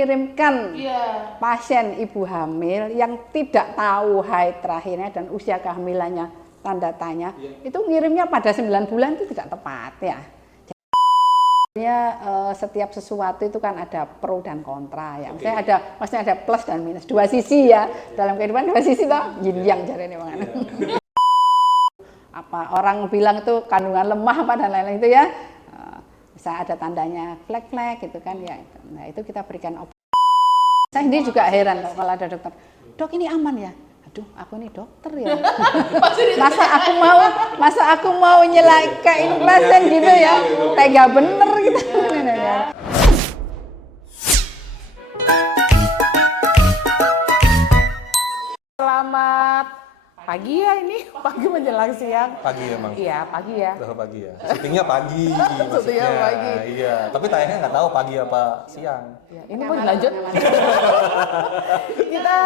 Kirimkan pasien ibu hamil yang tidak tahu haid terakhirnya dan usia kehamilannya tanda tanya, itu ngirimnya pada 9 bulan itu tidak tepat ya. Setiap sesuatu itu kan ada pro dan kontra ya. Maksudnya ada plus dan minus, dua sisi ya. Dalam kehidupan dua sisi toh, yin yang jarene wong. Apa orang bilang itu kandungan lemah apa dan lain-lain itu ya. Bisa ada tandanya flek-flek gitu kan ya. Nah, itu kita berikan obat. Saya sendiri juga heran kalau ada dokter. Dok, ini aman ya? Aduh, aku ini dokter ya. masa aku mau nyelakain pasien gitu ya. Tega bener gitu. Selamat pagi ya ini, pagi menjelang siang. Pagi ya, Mang? Iya, pagi ya. Udah pagi ya? Syutingnya pagi maksudnya. Syutingnya pagi. Iya, tapi tayangnya nggak tahu pagi apa siang. Ya, ini mau dilanjut? Kita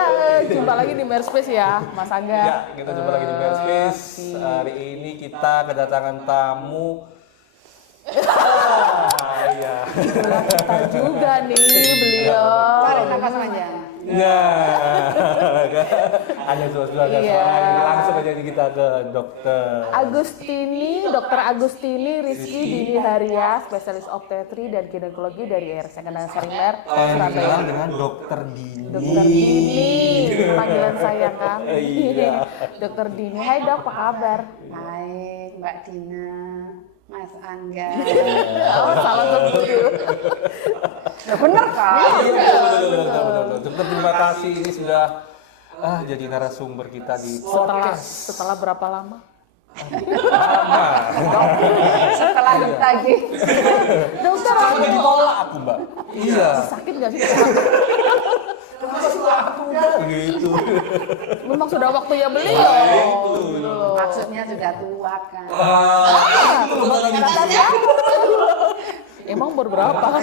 jumpa lagi di Merspace ya, Mas Angga. Ya, kita jumpa lagi di Merspace. Hari ini kita kedatangan tamu. Iya. Itulah kita juga nih beliau. Tarik nafas aja. Nah, ada suara langsung aja kita ke dokter Dr. Agustini Rizky Dini Haria, spesialis obstetri dan ginekologi dari RSCM Sarimer, Surabaya. Dengan dokter Dini. Dokter Dini, panggilan saya kan. Iya. Dokter Dini, hai dok, apa kabar? Baik, Mbak Dina, Mas Angga. Oh, salah satu. Ya bener kan? Betul. Dokter, terima kasih ini sudah jadi narasumber kita di podcast. Setelah berapa lama? Setelah ditagih. Dokter, Lagi ditolak aku, Mbak. Iya. sakit nggak sih? Kenapa sih aku begitu? Memang sudah waktunya beliau. Maksudnya sudah tua kan. Emang berberapa?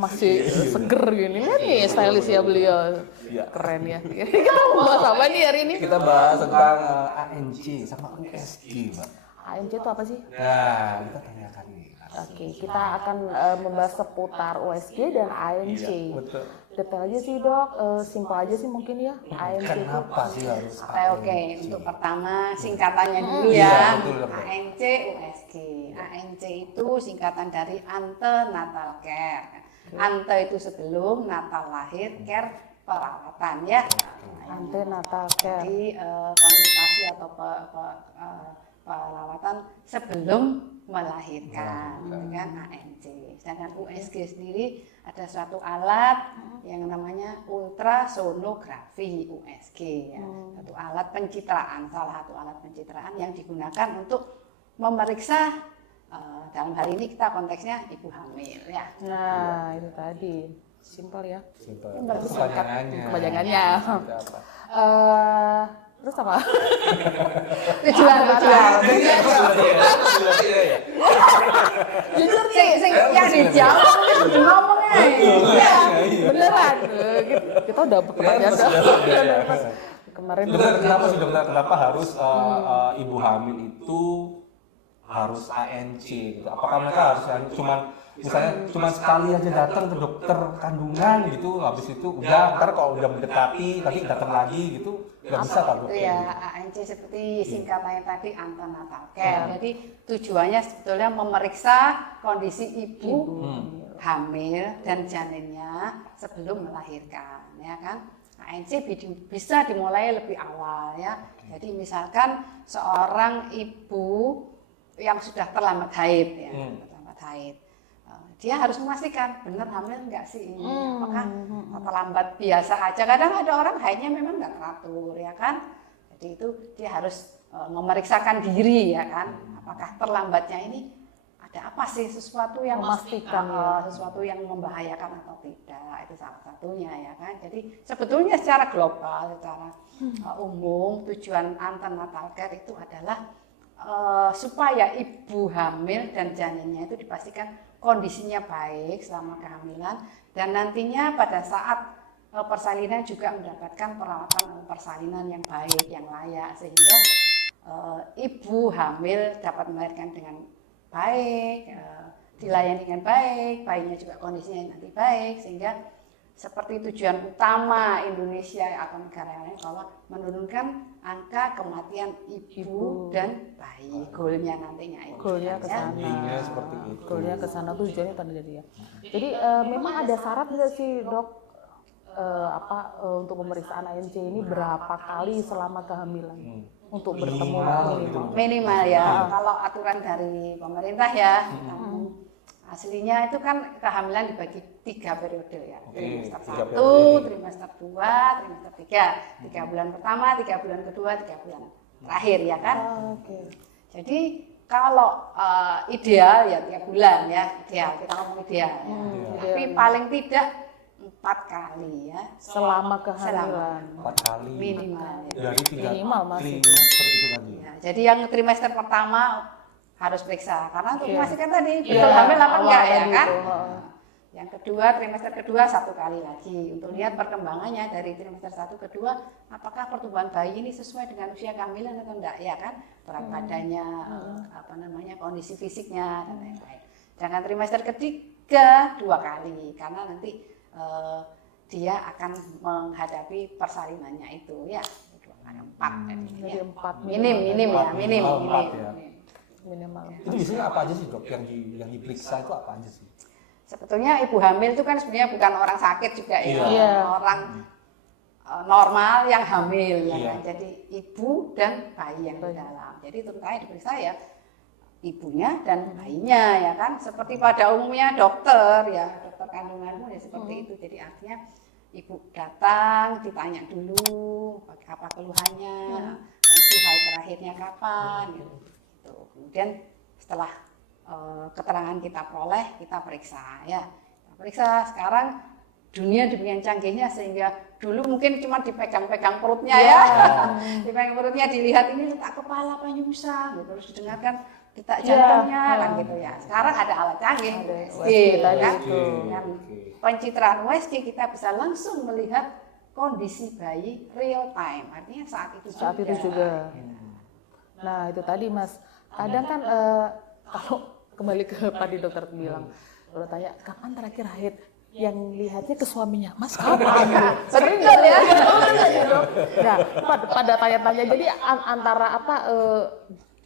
Masih seger gini. Lihat nih stylishnya beliau. Keren ya. Kita mau bahas apa nih hari ini? Kita bahas tentang ANC sama USG, Mbak. ANC itu apa sih? Nah, kita tanyakan nih. Oke, kita akan membahas seputar USG dan ANC. Iya, betul. Detail aja sih dok, simpel aja sih mungkin ya. ANC itu. Kenapa sih harus Oke, untuk pertama singkatannya dulu Iya, ya. betul. ANC, USG. ANC itu singkatan dari antenatal care. Ante itu sebelum, natal lahir, care perawatan ya. Antenatal care. Jadi konsultasi atau perawatan sebelum melahirkan, dengan ANC. Sedangkan USG sendiri ada suatu alat yang namanya ultrasonografi USG ya. Satu alat pencitraan, salah satu alat pencitraan yang digunakan untuk memeriksa dalam hari ini kita konteksnya ibu hamil ya. Nah, itu tadi. Simpel ya. Simpel. Kepanjangannya. Terus apa? Tujuan. Jujur Sing yang dijawab itu ngomongnya. beneran. Kita udah pertanyaan kemarin. Benar, kenapa sih dokter? Kenapa harus ibu hamil itu harus ANC gitu? Apakah mereka harus cuma sekali aja datang ke dokter kandungan gitu, habis itu udah, ntar kalau udah mendekati nanti datang lagi gitu, nggak bisa kan dokter? Itu ya ANC seperti singkatannya tadi antenatal care. Jadi tujuannya sebetulnya memeriksa kondisi ibu hamil dan janinnya sebelum melahirkan, ya kan? ANC bisa dimulai lebih awal ya. Jadi misalkan seorang ibu yang sudah terlambat haid ya, terlambat haid. Dia harus memastikan benar hamil enggak sih ini, apakah terlambat biasa aja. Kadang ada orang haidnya memang enggak teratur ya kan. Jadi itu dia harus memeriksakan diri ya kan, apakah terlambatnya ini ada apa sih, sesuatu yang memastikan sesuatu yang membahayakan atau tidak, itu salah satunya ya kan. Jadi sebetulnya secara global, secara umum tujuan antenatal care itu adalah supaya ibu hamil dan janinnya itu dipastikan kondisinya baik selama kehamilan dan nantinya pada saat persalinan juga mendapatkan perawatan persalinan yang baik, yang layak, sehingga ibu hamil dapat melahirkan dengan baik, dilayani dengan baik, bayinya juga kondisinya nanti baik, sehingga seperti tujuan utama Indonesia atau negara lain bahwa menurunkan angka kematian ibu dan bayi. Goalnya nantinya itu. Goalnya ke sana. Endingnya seperti itu. Goalnya ke sana, tujuannya tadi ya. Jadi memang ada syarat nggak sih dok untuk pemeriksaan ANC ini berapa kali selama kehamilan untuk bertemu Minimal. Minimal ya. Kalau aturan dari pemerintah ya. Aslinya itu kan kehamilan dibagi 3 periode ya. Trimester 1, trimester 2, trimester 3. 3 bulan pertama, 3 bulan kedua, 3 bulan terakhir ya kan. Jadi kalau ideal ya 3 bulan ya, ideal, kita ngomong ideal. Tapi paling tidak 4 kali ya. selama kehamilan. 4 kali. Minimal ya. Dari 3 Minimal masih. trimester itu tadi. Ya, jadi yang trimester pertama harus periksa karena untuk memastikan tadi betul Iya, hamil apa enggak ya awalnya kan. gitu. Yang kedua trimester kedua 1 kali lagi untuk lihat perkembangannya dari trimester 1 ke 2 apakah pertumbuhan bayi ini sesuai dengan usia kehamilan atau enggak ya kan, berat badannya, kondisi fisiknya dan lain-lain. Sedangkan trimester ketiga 2 kali karena nanti dia akan menghadapi persalinannya itu ya 2 kali 4 Jadi ya. 4 Minim ya, minim. ya. minimal. Itu biasanya apa aja sih dok yang diperiksa itu apa aja sih? Sebetulnya ibu hamil itu kan sebenarnya bukan orang sakit juga ya, Iya. orang normal yang hamil ya Iya. kan. Jadi ibu dan bayi yang di dalam. Jadi terutama yang diperiksa ya ibunya dan bayinya ya kan. Seperti pada umumnya dokter kandunganmu ya seperti itu. Jadi artinya ibu datang ditanya dulu apa keluhannya, kondisi haid terakhirnya kapan gitu. Kemudian setelah keterangan kita peroleh, kita periksa ya. Kita periksa sekarang dunia demikian canggihnya sehingga dulu mungkin cuma dipegang-pegang perutnya ya. Dipegang perutnya, dilihat ini letak kepala apa nyungsang gitu, terus didengarkan detak jantungnya kan gitu ya. Sekarang ada alat canggih USG kan. Dengan pencitraan USG kita bisa langsung melihat kondisi bayi real time. Artinya saat itu juga. Nah, itu tadi Mas. Kadang kan kalau kembali ke tadi dokter bilang, kalau tanya kapan terakhir haid, yang lihatnya ke suaminya, Mas kapan? Sering nggak ya? Nah, pada tanya-tanya, jadi antara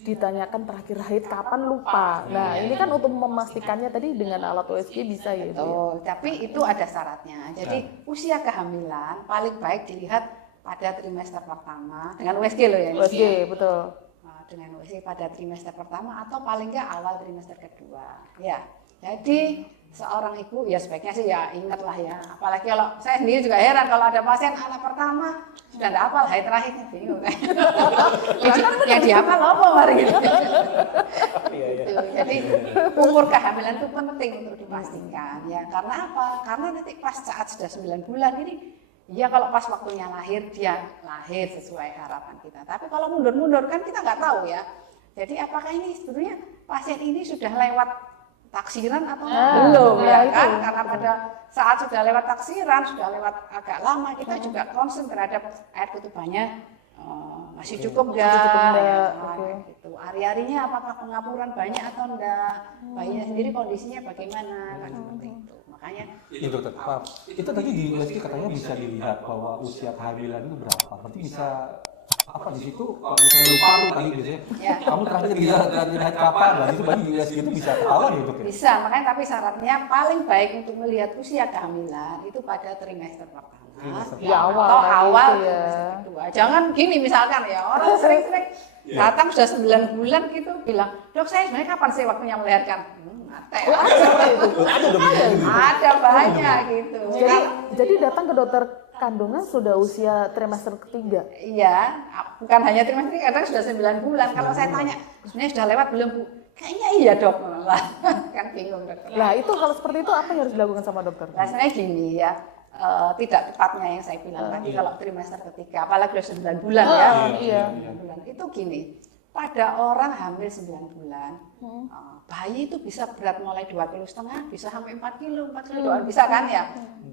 ditanyakan terakhir haid kapan lupa. Nah, ini kan untuk memastikannya tadi dengan alat USG bisa ya. Betul, tapi itu ada syaratnya. Jadi usia kehamilan paling baik dilihat pada trimester pertama dengan USG loh ya. USG, betul. Dengan USG pada trimester pertama atau paling nggak awal trimester kedua ya. Jadi seorang ibu ya sebaiknya sih ya ingatlah ya, apalagi kalau saya sendiri juga heran kalau ada pasien anak pertama sudah nggak hafal haid terakhirnya bingung kan. Yang dihafal apa mari gitu. Jadi umur kehamilan itu penting untuk dipastikan ya, karena apa? Karena nanti pas saat sudah 9 bulan ini ya kalau pas waktunya lahir, dia lahir sesuai harapan kita. Tapi kalau mundur-mundur kan kita nggak tahu ya. Jadi apakah ini sebetulnya pasien ini sudah lewat taksiran atau belum ya kan? Karena pada saat sudah lewat taksiran, sudah lewat agak lama, kita juga concern terhadap air ketubannya masih cukup nggak? Gitu. Hari-harinya apakah pengapuran banyak atau enggak? Bayinya sendiri kondisinya bagaimana? Kan seperti itu. Makanya itu dokter, itu tadi di USG katanya bisa dilihat bahwa usia kehamilan itu berapa. Berarti bisa di situ kalau misalnya lupa tuh tadi biasanya kamu terakhir lihat kapan, nah itu berarti di USG itu bisa ketahuan ya dokter. Bisa, makanya tapi syaratnya paling baik untuk melihat usia kehamilan itu pada trimester pertama atau awal trimester kedua. Jangan gini misalkan ya, orang sering-sering datang sudah 9 bulan gitu bilang, "Dok, saya sebenarnya kapan sih waktunya melahirkan?" Ada banyak gitu. Jadi datang ke dokter kandungan sudah usia trimester ketiga? Iya, bukan hanya trimester ketiga, kadang sudah 9 bulan. Kalau saya tanya, sebenarnya sudah lewat belum Bu? Kayaknya iya dok, kan bingung dokter. Nah itu kalau seperti itu apa yang harus dilakukan sama dokter? Rasanya gini ya, tidak tepatnya yang saya bilang tadi kalau trimester ketiga, apalagi sudah 9 bulan ya. 9 bulan. Itu gini, pada orang hamil 9 bulan, bayi itu bisa berat mulai 2,5 kg, bisa sampai 4 kg, 4 kg bisa kan ya.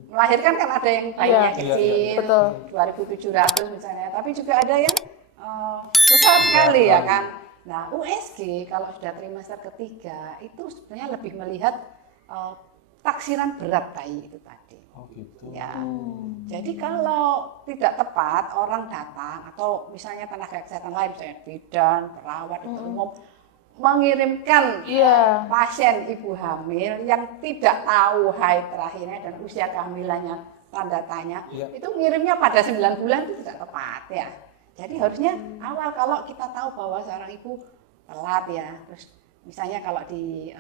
Melahirkan kan ada yang bayinya kecil, 2.700 misalnya, tapi juga ada yang besar sekali ya kan. Nah, USG kalau sudah trimester ketiga itu sebenarnya lebih melihat taksiran berat bayi itu tadi. Oh gitu. Ya. Jadi kalau tidak tepat orang datang atau misalnya tenaga kesehatan lain, misalnya bidan, perawat, dokter umum mengirimkan pasien ibu hamil yang tidak tahu haid terakhirnya dan usia kehamilannya tanda tanya, itu ngirimnya pada 9 bulan itu tidak tepat ya. Jadi harusnya awal kalau kita tahu bahwa seorang ibu telat ya, terus misalnya kalau di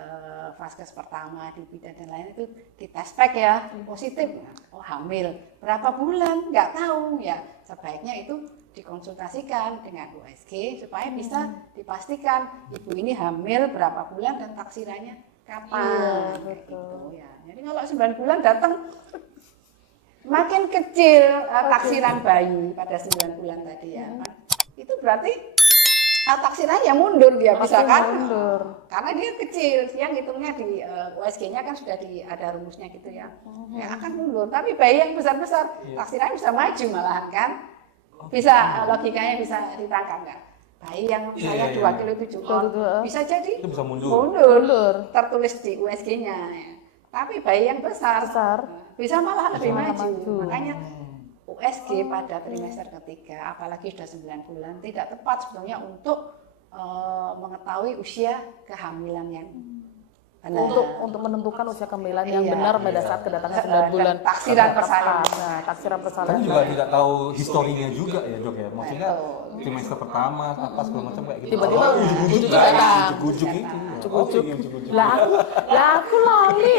vaskes pertama, di bidan dan lain itu di tes pack ya, positif, oh hamil, berapa bulan, nggak tahu ya, sebaiknya itu dikonsultasikan dengan USG supaya bisa dipastikan ibu ini hamil berapa bulan dan taksirannya kapan, gitu ya. Jadi kalau 9 bulan datang makin kecil taksiran bayi pada 9 bulan tadi ya, itu berarti taksirannya mundur dia bisa kan? Mundur. Karena dia kecil, yang hitungnya di USG-nya kan sudah ada rumusnya gitu ya. Ya akan mundur. Tapi bayi yang besar-besar taksirannya bisa maju malahan kan? Bisa logikanya bisa ditangkap nggak? Bayi yang saya 2 kilo 7 on bisa jadi Itu bisa mundur. Tertulis di USG-nya ya. Tapi bayi yang besar bisa malah lebih maju. Makanya USG pada trimester ketiga, apalagi sudah 9 bulan, tidak tepat sebetulnya untuk mengetahui usia kehamilan yang benar. Untuk menentukan usia kehamilan yang benar pada saat kedatangan 9 bulan. Dan taksiran persalinan. Nah, taksiran persalinan. Tapi juga tidak tahu historinya juga ya dok ya. Maksudnya trimester pertama apa segala macam kayak gitu. Tiba-tiba ujuk-ujuk itu. Lah aku lali.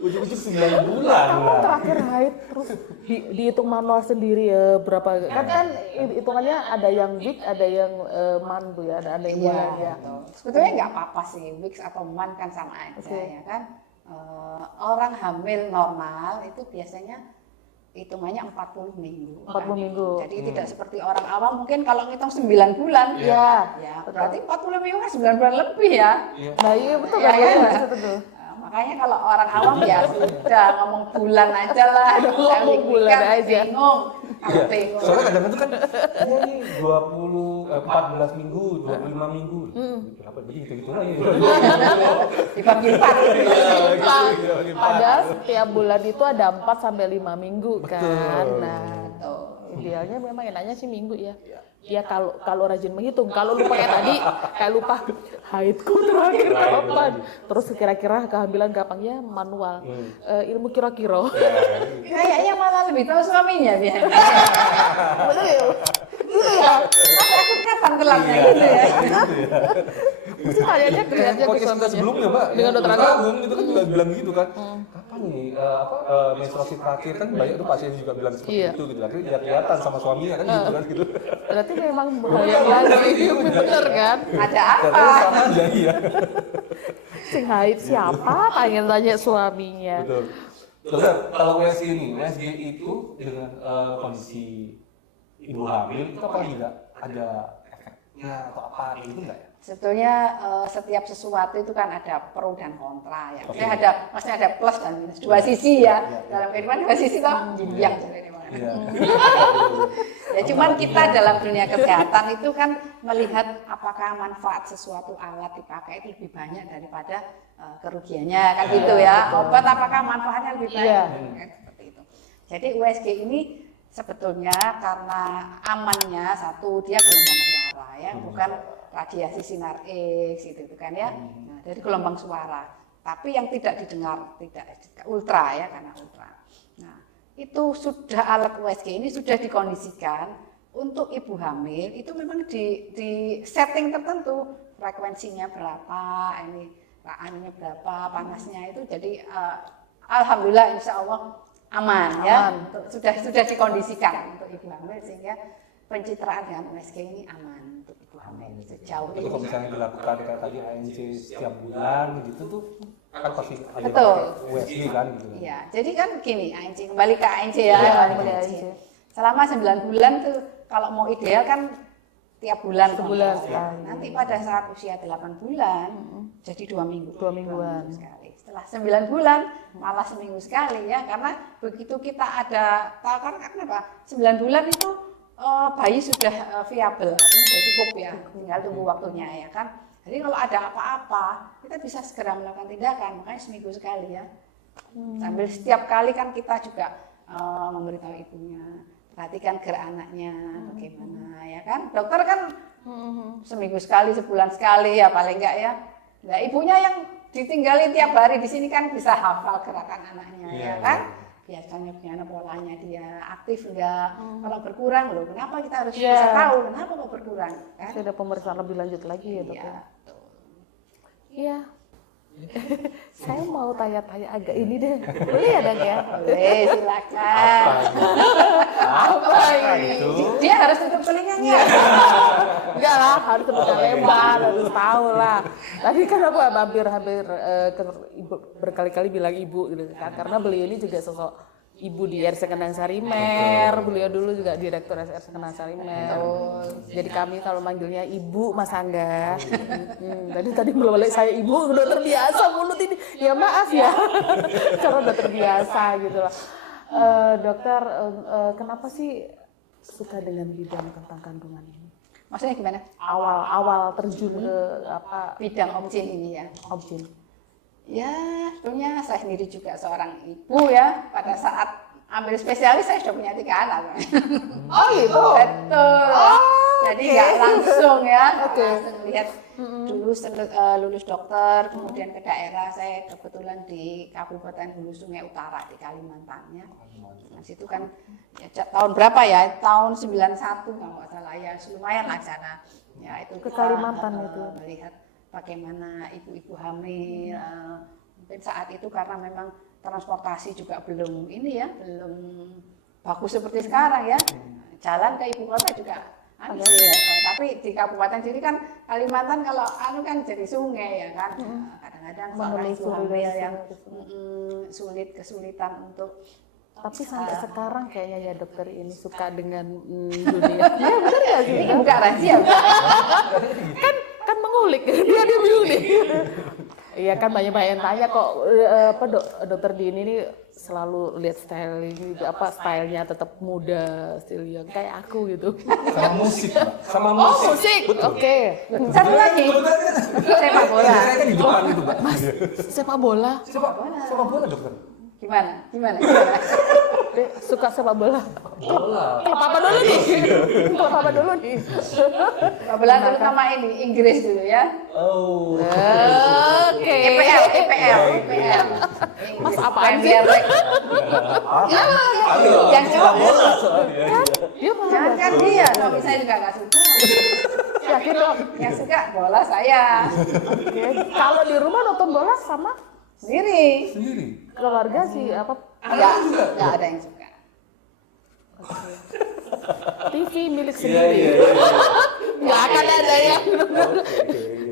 Ujuk-ujuk 9 bulan. Kamu terakhir haid terus dihitung manual sendiri ya berapa kan hitungannya ada yang week, ada yang month tuh ya, ada yang bulan ya. Sebetulnya nggak apa-apa sih, weeks atau month kan sama aja ya kan. Orang hamil normal itu biasanya hitungannya 40 minggu. 40 minggu. Jadi tidak seperti orang awam mungkin kalau ngitung 9 bulan. Ya berarti 40 minggu kan 9 bulan lebih ya. Nah iya betul ya, kan ya. Makanya kalau orang awam ya sudah ngomong bulan aja lah. Ngomong bulan aja. Bingung. Soalnya kadang-kadang kan ya nih 14 minggu, 25 minggu. Berapa gitu lagi. Dibagi 4. Padahal setiap bulan itu ada 4 sampai 5 minggu kan. Nah, idealnya memang enaknya sih minggu ya. Ya kalau rajin menghitung, kalau lupa kayak tadi, kayak lupa haidku terakhir kapan, terus kira-kira kehamilan kapan ya manual, ilmu kira-kira. Kayaknya malah lebih tahu suaminya dia. Betul ya? Gitu ya? Aku kapan telatnya gitu ya? Mesti tanyanya ke podcast kita sebelumnya mbak, dengan dokter Agung itu kan juga bilang gitu kan, kapan nih menstruasi terakhir kan banyak tuh pasien juga bilang seperti itu gitu, akhirnya dia kelihatan sama suaminya kan gitu kan gitu. Berarti memang bahaya lagi, bener kan? Ada apa? Sama aja iya. Si haid siapa? Tanya suaminya. Betul. Dokter, kalau USG ini, USG itu dengan kondisi ibu hamil itu apa tidak ada efeknya atau apa gitu enggak ya? Sebetulnya setiap sesuatu itu kan ada pro dan kontra ya. Maksudnya ada plus dan minus, dua sisi ya. Dalam kehidupan dua sisi toh yang ya cuman kita dalam dunia kesehatan itu kan melihat apakah manfaat sesuatu alat dipakai itu lebih banyak daripada kerugiannya kan gitu ya. Obat apakah manfaatnya lebih banyak seperti itu. Jadi USG ini sebetulnya karena amannya satu dia gelombang suara ya, bukan radiasi sinar X itu kan ya. Nah, dari gelombang suara. Tapi yang tidak didengar tidak ultra ya karena ultra. Nah, itu sudah alat USG ini sudah dikondisikan untuk ibu hamil itu memang di setting tertentu, frekuensinya berapa, ini anunya berapa, panasnya itu jadi alhamdulillah insya Allah aman. Ya. Sudah dikondisikan untuk ibu hamil sehingga pencitraan dengan USG ini aman untuk ibu hamil sejauh ini. Kalau misalnya dilakukan kayak tadi ANC setiap bulan gitu tuh kan pasti ada USG kan gitu. Iya, jadi kan gini ANC, kembali ke ANC ya. ANC. Selama 9 bulan tuh kalau mau ideal kan tiap bulan sebulan nanti pada saat usia 8 bulan jadi 2 minggu. 2 mingguan sekali. Setelah 9 bulan malah seminggu sekali ya, karena begitu kita ada, karena kenapa? 9 bulan itu bayi sudah viabel, artinya sudah cukup ya, tinggal tunggu waktunya ya kan. Jadi kalau ada apa-apa, kita bisa segera melakukan tindakan, makanya seminggu sekali ya. Sambil setiap kali kan kita juga memberitahu ibunya, perhatikan gerak anaknya, bagaimana ya kan. Dokter kan seminggu sekali, sebulan sekali ya paling enggak ya. Nah ibunya yang ditinggali tiap hari di sini kan bisa hafal gerakan anaknya ya kan. Biasanya gimana polanya dia, aktif enggak, kalau berkurang loh, kenapa kita harus bisa tahu kenapa kok berkurang kan? Ada pemeriksaan lebih lanjut lagi ya dok ya? Iya. Saya mau tanya-tanya agak ini deh, boleh ya dok ya? Boleh, silakan. Apa ini? Dia harus tutup telinganya. Enggak lah, harus terbuka lebar, harus tahu lah. Tadi kan aku hampir berkali-kali bilang ibu gitu kan, karena beliau ini juga sosok ibu di RC Kendang Sarimer, beliau dulu juga direktur RC Kendang Sarimer. Jadi kami kalau manggilnya ibu Mas Angga. Tadi belum balik saya ibu, udah terbiasa mulut ini. Ya maaf ya, karena udah terbiasa gitu lah. Dokter, kenapa sih suka dengan bidang tentang kandungan ini? Maksudnya gimana? Awal terjun ke Bidang objin ini ya. objin. Ya, sebetulnya saya sendiri juga seorang ibu ya. Pada saat ambil spesialis saya sudah punya 3 anak. Oh gitu. Betul. Jadi nggak langsung ya. Langsung lihat dulu lulus dokter, kemudian ke daerah. Saya kebetulan di Kabupaten Hulu Sungai Utara di Kalimantan ya. Nah, situ kan ya, tahun berapa ya? Tahun 91 kalau nggak salah ya. Lumayan lah sana. Ya itu Ke Kalimantan itu. Melihat bagaimana ibu-ibu hamil, mungkin saat itu karena memang transportasi juga belum ini ya, belum bagus seperti sekarang ya. Jalan ke ibu kota juga ya. Tapi di kabupaten sini kan Kalimantan kalau kan jadi sungai ya kan. Kadang-kadang seorang ibu hamil yang kesulitan untuk. Tapi sampai sekarang kayaknya ya dokter ini suka dengan dunia. Ya benar ya sih. Ini buka rahasia. kan mengulik dia bingung nih. Iya kan banyak yang tanya kok dokter Dini ini selalu lihat stylenya tetap muda, still young kayak aku gitu. Sama musik, Mbak. Sama Oh musik. musik, oke. Satu lagi, sepak bola. Saya kan di depan itu, Mbak. Sepak bola. Sepak bola, dokter. Gimana? Suka sepak bola. Bola. Klub apa dulu nih? Klub apa dulu nih? Sepak bola terutama ini Inggris dulu ya. Oh. Oke. EPL. Mas apaan sih? Premier League. Yang cowok bola soalnya. Dia malah jangan kan dia, suami saya juga nggak suka. yakin dong. Yang suka bola saya Oke. Kalau di rumah nonton bola sama sendiri. keluarga sih apa? Nggak ada yang suka. TV milik sendiri. Nggak akan ada yang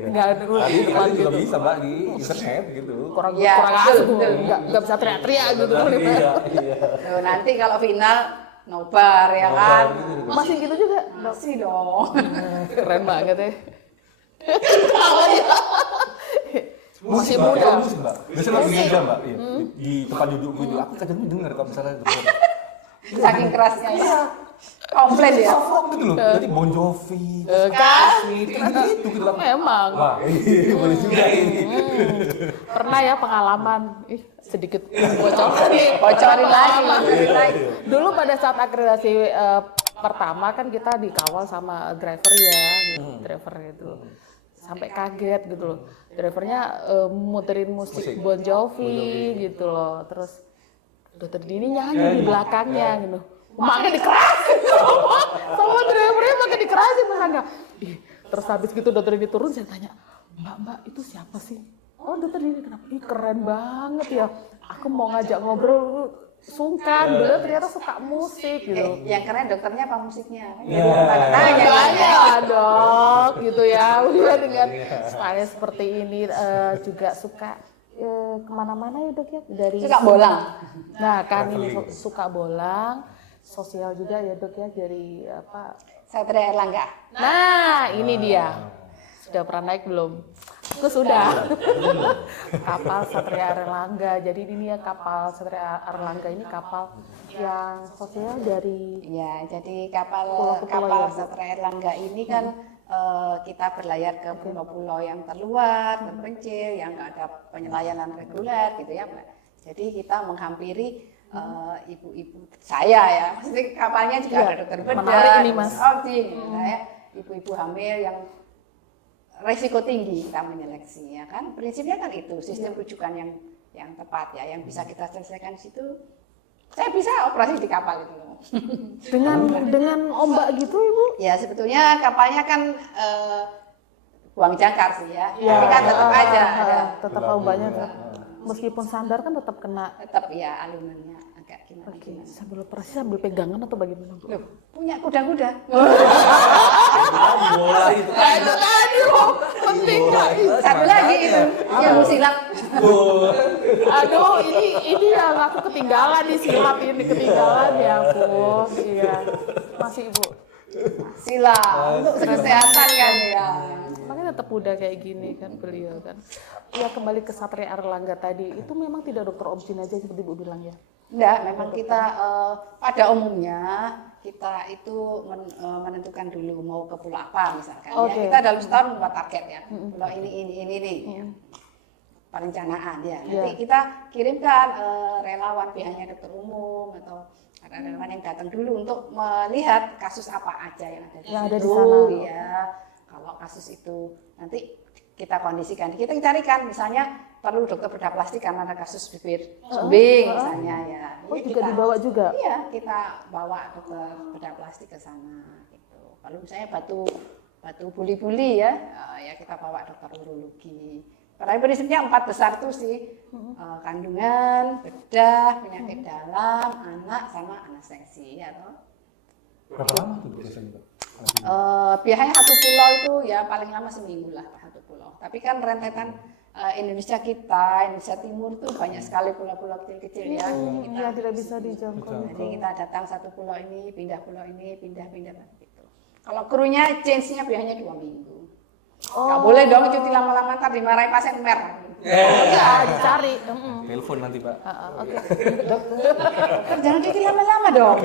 nggak ada Tadi juga bisa, Mbak, di internet gitu. kurang Ya, asuh, betul. nggak bisa teriak-teriak gitu. Iya. Tuh, nanti kalau final nobar ya kan. Masih gitu juga. Masih dong. Keren banget ya. Musik, Masih Mbak. muda. Musik, Mbak. Biasanya lagu aja, Mbak. Iya. Di tempat duduk gitu. Aku kadang dengar kalau misalnya Saking kerasnya ya. Komplain ya. soft rock gitu loh. Jadi Bon Jovi, Kan? Smith, gitu gitu lah. Memang. Wah, boleh juga ini. Pernah ya pengalaman. Sedikit bocorin. Bocorin lagi. Dulu pada saat akreditasi pertama kan kita dikawal sama driver ya, driver itu. Sampai kaget gitu loh. Drivernya muterin musik Bon Jovi gitu loh. Terus dokter Dini nyanyi di belakangnya gitu. Makin dikerasin sama drivernya, makin dikerasin Mas. Terus habis gitu dokter Dini turun, saya tanya, Mbak itu siapa sih? Oh dokter Dini, kenapa? Ih keren banget ya. Aku mau ngajak ngobrol, sungkan. Beliau ternyata suka musik gitu. Yang keren dokternya apa musiknya? Tanya dok, gitu ya. Udah dengan style seperti ini juga suka kemana-mana ya dok ya. Dari Suka bolang. Nah kan ini suka bolang, sosial juga ya dok ya dari apa? Satria Erlangga. Nah ini dia. Sudah pernah naik belum? Aku sudah. Kapal Satria Erlangga. Jadi ini ya kapal Satria Erlangga ini kapal yang sosial dari Ya, jadi kapal Pulau-pulau kapal ya, Bu. Satria Erlangga ini kan kita berlayar ke pulau-pulau yang terluar, terpencil, yang nggak ada penyelayanan reguler gitu ya, Mbak. Jadi kita menghampiri ibu-ibu, saya ya, maksudnya kapalnya juga Iya, ada dokter bedah, menarik ini, Mas. saya ibu-ibu hamil yang resiko tinggi kita menyeleksi ya kan, prinsipnya kan itu sistem rujukan yang tepat ya, yang bisa kita selesaikan di situ. Saya bisa operasi di kapal itu loh. dengan ombak gitu, Ibu. Ya sebetulnya kapalnya kan buang jangkar sih ya, Ya, tapi kan tetap aja ada, tetap ombaknya meskipun sandar kan tetap kena. tetap ya alunannya agak gimana Oke, gimana. sambil operasi sambil pegangan atau bagaimana, Bu? Loh, punya kuda-kuda. Bola itu. Itu tadi, penting nggak? Satu lagi itu yang silat. Aduh, ini yang aku ketinggalan di silat ini ketinggalan ya, Bu. Iya, masih Ibu. Silat untuk kesehatan kan ya. Makanya tetap muda kayak gini kan beliau kan. Ya kembali ke Satria Erlangga tadi, itu memang tidak dokter objin aja seperti Ibu bilang ya. Enggak, memang kita pada umumnya kita itu menentukan dulu mau ke pulau apa misalkan. Oke. Ya, kita dalam setahun membuat target ya. Pulau ini ya. Perencanaan ya. Nanti kita kirimkan relawan pihaknya dokter umum atau ada relawan yang datang dulu untuk melihat kasus apa aja yang ada di Yang ada di situ, sana. ya. Kalau kasus itu nanti kita kondisikan, kita carikan misalnya perlu dokter bedah plastik karena ada kasus bibir sumbing misalnya ya. Oh, Ini juga dibawa juga? Iya, kita bawa dokter bedah plastik ke sana gitu. Kalau misalnya batu buli-buli ya, ya kita bawa dokter urologi. Karena prinsipnya 4 besar itu sih, kandungan, bedah, penyakit dalam, anak sama anestesi ya toh. Berapa lama tuh biasanya, Pak? Biasanya satu pulau itu ya paling lama seminggu lah satu pulau. Tapi kan rentetan Indonesia Timur tuh banyak sekali pulau-pulau kecil-kecil ya. Jadi Iya, tidak bisa dijangkau. jadi kita datang satu pulau ini, pindah pulau ini, pindah gitu. Kalau krunya change-nya biasanya 2 minggu. Nggak boleh dong cuti lama-lama ntar dimarahi pasien mer. Ya, dicari. Telepon nanti, Pak. Oke. Jangan cuti lama-lama dong.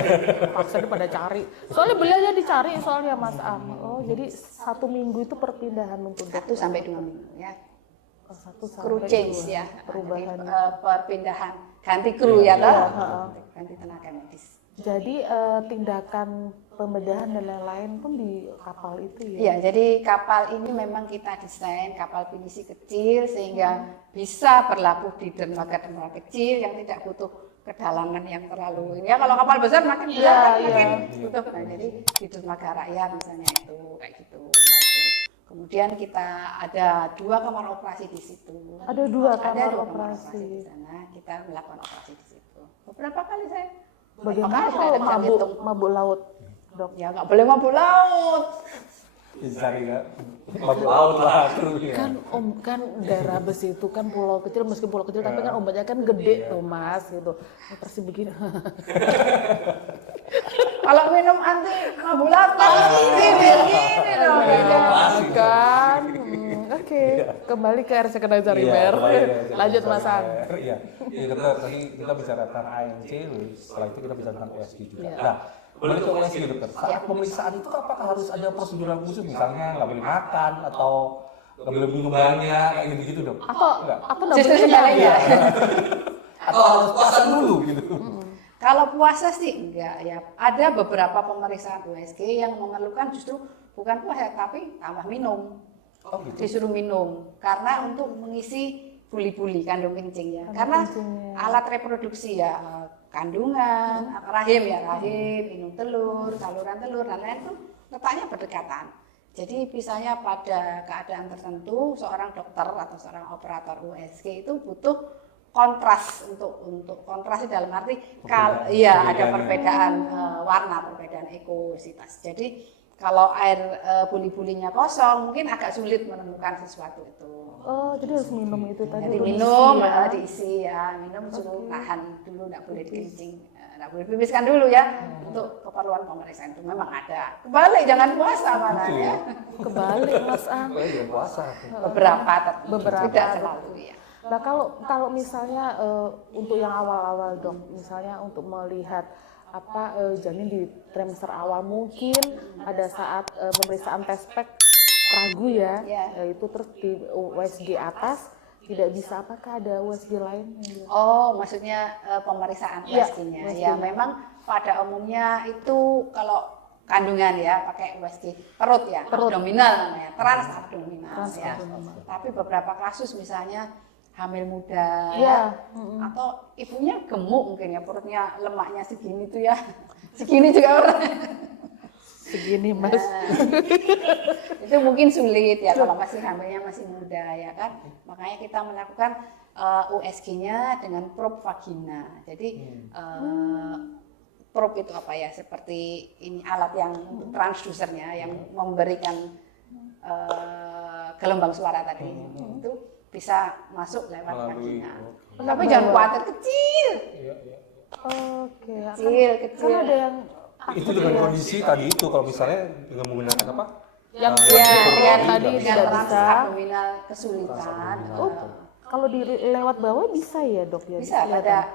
Maksudnya pada cari. Soalnya beliaunya dicari soalnya Mas Am. Oh, jadi 1 minggu itu perpindahan untuk 1 sampai 2 minggu ya. 1 Kru sampai change 2. ya. Perubahan. Jadi, perpindahan ganti kru ya toh. Ganti tenaga medis. Jadi tindakan pembedahan dan lain-lain pun di kapal itu ya. Iya, jadi kapal ini memang kita desain kapal pinisi kecil sehingga bisa berlabuh di dermaga-dermaga kecil yang tidak butuh kedalaman yang terlalu ini. Ya kalau kapal besar makin besar makin butuh. Nah, jadi di dermaga rakyat misalnya itu kayak gitu. Nah, itu. Kemudian kita ada 2 kamar operasi di situ. Ada 2 Ada kamar 2 kamar operasi. di sana. Kita melakukan operasi di situ. Beberapa kali saya. Bagaimana Apakah kalau ada yang hitung? mabuk laut, Dok? Ya nggak boleh mabuk laut. Bisa ya. Mabuk laut lah krunya. Kan daerah besi itu kan pulau kecil, meski pulau kecil tapi kan ombaknya kan gede tuh Mas gitu. Operasi begini. Kalau minum anti mabuk laut gini dong. Kan. Oke, kembali ke RC Kedai Carimer. Lanjut Mas Am. Iya. Tadi kita bicarakan ANC, setelah itu kita bicarakan USG juga. Nah, balik ke USG dokter. Saat pemeriksaan itu apakah harus ada prosedur yang khusus, misalnya nggak boleh makan atau nggak boleh minum banyak kayak gitu dok? Atau nggak Justru boleh sebaliknya. Atau harus puasa dulu gitu? Kalau puasa sih enggak ya. Ada beberapa pemeriksaan USG yang memerlukan justru bukan puasa tapi tambah minum. Oh gitu. Disuruh minum karena untuk mengisi buli-buli kandung kencing ya. Karena alat reproduksi ya kandungan, rahim, minum telur, saluran telur dan lain-lain itu letaknya berdekatan. Jadi misalnya pada keadaan tertentu seorang dokter atau seorang operator USG itu butuh kontras untuk kontras dalam arti ada perbedaan warna, perbedaan ekositas. Jadi kalau air buli-bulinya kosong mungkin agak sulit menemukan sesuatu itu. Oh, jadi harus minum itu tadi. Jadi minum diisi ya, minum suruh tahan dulu, nggak boleh dikencing. nggak boleh pipis kan dulu ya untuk keperluan pemeriksaan itu memang ada. Kebalik jangan puasa malah Betul. ya. Kebalik Mas Ang. Oh iya, puasa. Beberapa tidak selalu ya. Nah kalau misalnya untuk yang awal-awal dok, misalnya untuk melihat janin di trimester awal mungkin pada saat pemeriksaan tespek ragu ya, itu terus di USG atas tidak bisa, apakah ada USG lain? Oh, maksudnya pemeriksaan USG-nya. Ya, memang pada umumnya itu kalau kandungan ya pakai USG perut ya, abdominal namanya, transabdominal ya. Tapi beberapa kasus misalnya hamil muda atau ibunya gemuk mungkin ya, perutnya lemaknya segini tuh ya. Segini juga orang. Segini Mas. Itu mungkin sulit ya kalau masih hamilnya masih muda ya kan. Makanya kita melakukan USG-nya dengan probe vagina. Jadi probe itu apa ya? Seperti ini alat yang transducernya yang memberikan gelombang suara tadi itu bisa masuk lewat vagina. Tapi jangan khawatir, kecil. Oke. Kecil. Kan ada yang Itu dengan kondisi tadi itu kalau misalnya dengan menggunakan apa? yang tadi Dengan tidak bisa. transabdominal kesulitan. Kalau di lewat bawah bisa ya dok ya? Bisa pada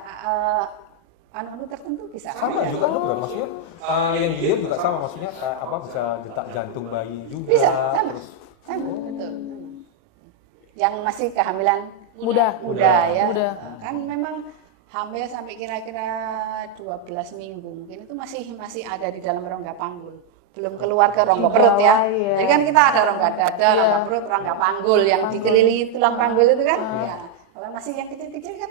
anu tertentu bisa. Sama juga dok, kan? Maksudnya yang dia juga sama, maksudnya bisa detak jantung bayi juga. Bisa, sama. Terus, Sama, betul. Yang masih kehamilan Muda. ya. Muda. Kan memang hamil sampai kira-kira 12 minggu mungkin itu masih ada di dalam rongga panggul. Belum keluar ke rongga perut ya. Jadi kan kita ada rongga dada, rongga perut, rongga panggul yang dikelilingi tulang panggul itu kan. Ya. Kalau masih yang kecil-kecil kan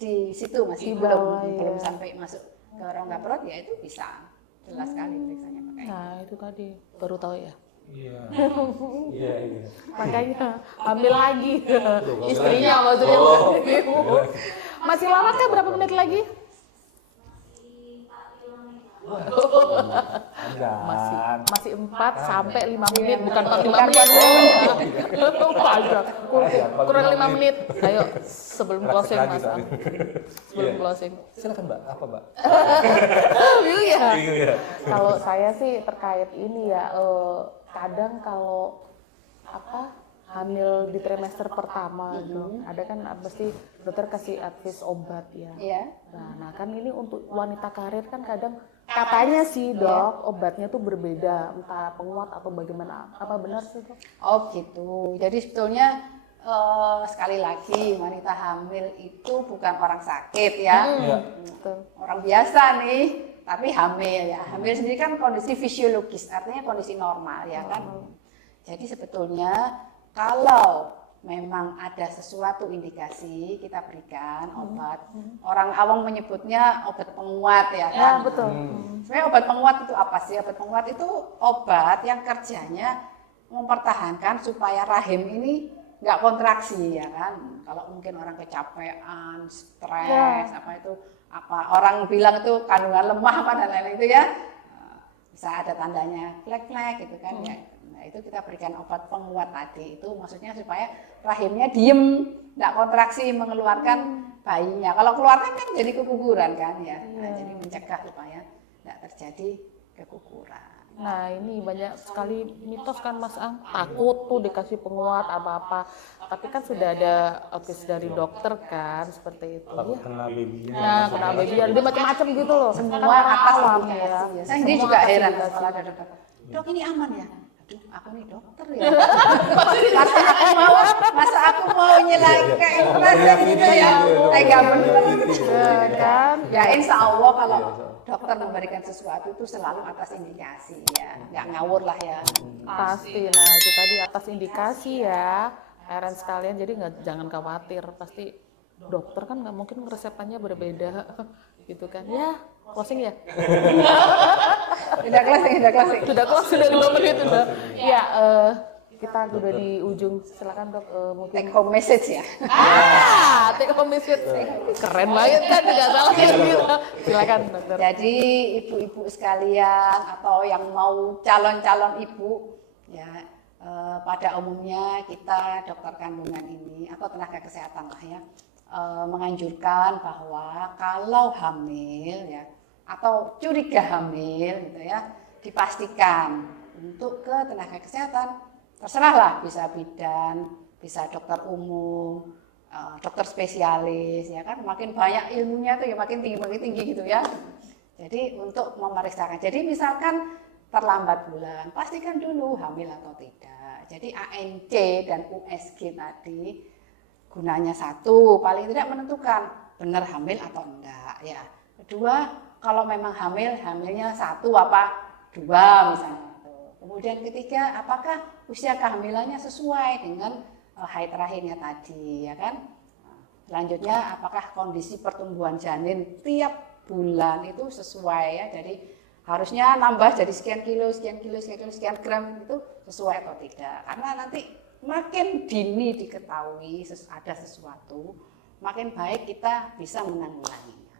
di situ masih belum sampai masuk ke rongga perut ya itu bisa. Jelas sekali periksanya pakai. Nah itu tadi baru tahu ya. iya. Iya. Makanya hamil lagi. Istrinya maksudnya. Masih lama kan berapa menit lagi? Masih 4 sampai 5 menit, bukan 45 menit. Kurang 5 menit. Ayo sebelum closing Mas. Sebelum closing. Silakan Mbak, apa Mbak? Iya. Kalau saya sih terkait ini ya, kadang kalau hamil di trimester pertama gitu, ada kan pasti dokter kasih advice obat ya. Iya. Nah kan ini untuk wanita karir kan kadang katanya sih dok obatnya tuh berbeda, entah penguat atau bagaimana, apa benar sih dok? Oh gitu. Jadi sebetulnya sekali lagi wanita hamil itu bukan orang sakit ya. Orang biasa nih, tapi hamil ya. Hamil sendiri kan kondisi fisiologis, artinya kondisi normal ya kan. Jadi sebetulnya kalau memang ada sesuatu indikasi kita berikan obat. Orang awam menyebutnya obat penguat ya kan. Ya betul. Sebenarnya obat penguat itu apa sih? Obat penguat itu obat yang kerjanya mempertahankan supaya rahim ini nggak kontraksi ya kan. Kalau mungkin orang kecapean, stres, orang bilang itu kandungan lemah apa dan lain-lain itu ya. Bisa ada tandanya flek-flek gitu kan ya. Nah, itu kita berikan obat penguat tadi. Itu maksudnya supaya rahimnya diem, nggak kontraksi mengeluarkan bayinya. Kalau keluarnya kan jadi keguguran kan ya. Nah, jadi mencegah supaya nggak terjadi keguguran. Nah ini banyak sekali mitos kan Mas Ang, takut tuh dikasih penguat apa-apa. Tapi kan sudah ada advice dari dokter kan seperti itu. Takut kena baby. Nah kena baby, dia macam-macam gitu loh. Semua atas indikasi ya. Saya sendiri juga heran kalau ada dokter. Dok ini aman ya? Aduh, aku nih dokter ya. masa aku mau nyelakain pasien gitu ya. Tega bener. Kan? Ya insya Allah kalau dokter memberikan sesuatu itu selalu atas indikasi ya. Nggak ngawur lah ya. Pasti, nah itu tadi atas indikasi ya. Heran sekalian, jadi jangan khawatir. Pasti dokter kan nggak mungkin resepnya berbeda gitu kan. Ya, closing ya? Tidak closing. Sudah closing, sudah 5 menit udah. Ya, kita udah di ujung. Silakan dok, mungkin. Take home message ya. Take home message. Keren banget kan, nggak salah ya gitu. Silakan dokter. Jadi ibu-ibu sekalian atau yang mau calon-calon ibu ya pada umumnya kita dokter kandungan ini atau tenaga kesehatan lah ya menganjurkan bahwa kalau hamil ya atau curiga hamil gitu ya, dipastikan untuk ke tenaga kesehatan, terserahlah, bisa bidan, bisa dokter umum, dokter spesialis, ya kan, makin banyak ilmunya tuh ya makin tinggi gitu ya. Jadi untuk memeriksakan, jadi misalkan terlambat bulan, pastikan dulu hamil atau tidak. Jadi ANC dan USG tadi gunanya satu, paling tidak menentukan benar hamil atau enggak ya. Kedua, kalau memang hamilnya satu apa dua misalnya. Kemudian ketiga, apakah usia kehamilannya sesuai dengan haid rahimnya tadi, ya kan? Selanjutnya, apakah kondisi pertumbuhan janin tiap bulan itu sesuai ya? Jadi harusnya nambah jadi sekian kilo, sekian gram itu sesuai atau tidak? Karena nanti makin dini diketahui ada sesuatu, makin baik kita bisa menanggulanginya.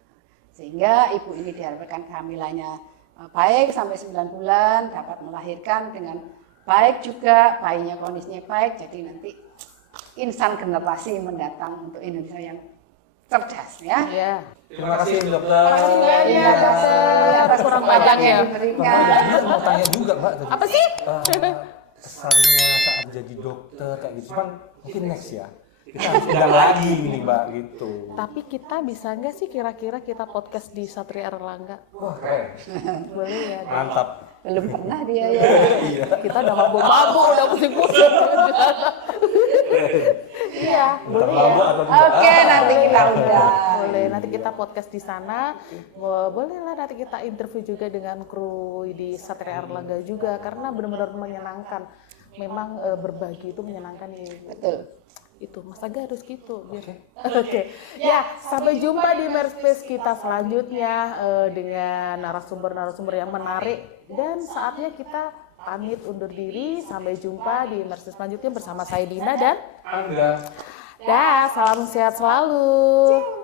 Sehingga ibu ini diharapkan kehamilannya baik sampai 9 bulan, dapat melahirkan dengan baik juga, bayinya kondisinya baik, jadi nanti insan generasi mendatang untuk Indonesia yang cerdas ya. Iya. Terima kasih dokter. Terima kasih banyak dokter atas kurang panjangnya yang diberikan. Mau tanya juga Mbak tadi. Apa sih? Kesannya saat jadi dokter kayak gitu, cuman mungkin next ya. Kita harus undang lagi nih Mbak gitu. Tapi kita bisa nggak sih kira-kira kita podcast di Satria Erlangga? Wah keren. Boleh ya. Mantap. Belum pernah dia ya. Iya. Kita udah mabuk-mabuk, udah pusing-pusing. Iya, boleh ya. Oke, nanti kita undang. Boleh, nanti kita podcast di sana. Boleh lah nanti kita interview juga dengan kru di Satria Erlangga juga, karena benar-benar menyenangkan. Memang berbagi itu menyenangkan ya. Betul. Itu Mas Aga harus gitu. Oke. Ya, sampai jumpa di Merspace kita selanjutnya dengan narasumber-narasumber yang menarik, dan saatnya kita pamit undur diri. Sampai jumpa di Merspace selanjutnya bersama saya Dina dan Angga. dah, salam sehat selalu.